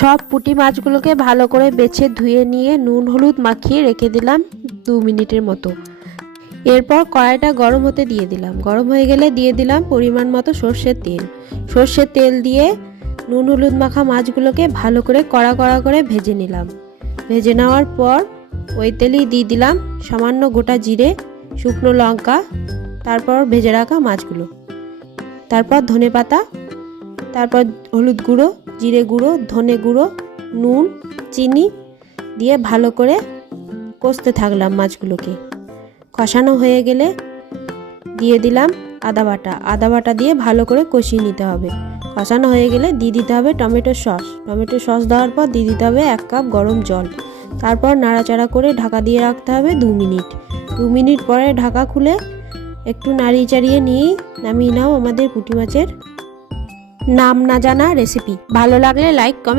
সব পুঁটি মাছগুলোকে ভালো করে বেছে ধুয়ে নিয়ে নুন হলুদ মাখিয়ে রেখে দিলাম 2 মিনিটের মতো। এরপর কড়াইটা গরম হতে দিয়ে দিলাম। গরম হয়ে গেলে দিয়ে দিলাম পরিমাণ মতো সর্ষের তেল। সর্ষের তেল দিয়ে নুন হলুদ মাখা মাছগুলোকে ভালো করে কড়া কড়া করে ভেজে নিলাম। ভেজে নেওয়ার পর ওই তেলেই দিয়ে দিলাম সামান্য গোটা জিরে, শুকনো লঙ্কা, তারপর ভেজে রাখা মাছগুলো, তারপর ধনেপাতা, তারপর হলুদ গুঁড়ো, জিরে গুঁড়ো, ধনে গুঁড়ো, নুন, চিনি দিয়ে ভালো করে কষতে থাকলাম। মাছগুলোকে কষানো হয়ে গেলে দিয়ে দিলাম আদা বাটা। আদা বাটা দিয়ে ভালো করে কষিয়ে নিতে হবে। কষানো হয়ে গেলে দিয়ে দিতে হবে টমেটো সস। টমেটো সস দেওয়ার পর দিয়ে দিতে হবে 1 কাপ গরম জল। তারপর নাড়াচাড়া করে ঢাকা দিয়ে রাখতে হবে 2 মিনিট। 2 মিনিট পরে ঢাকা খুলে একটু নাড়িয়ে চাড়িয়ে নিয়েই নামিয়ে নাও আমাদের পুঁটি মাছের নাম না জানা রেসিপি। ভালো লাগলে লাইক, কমেন্ট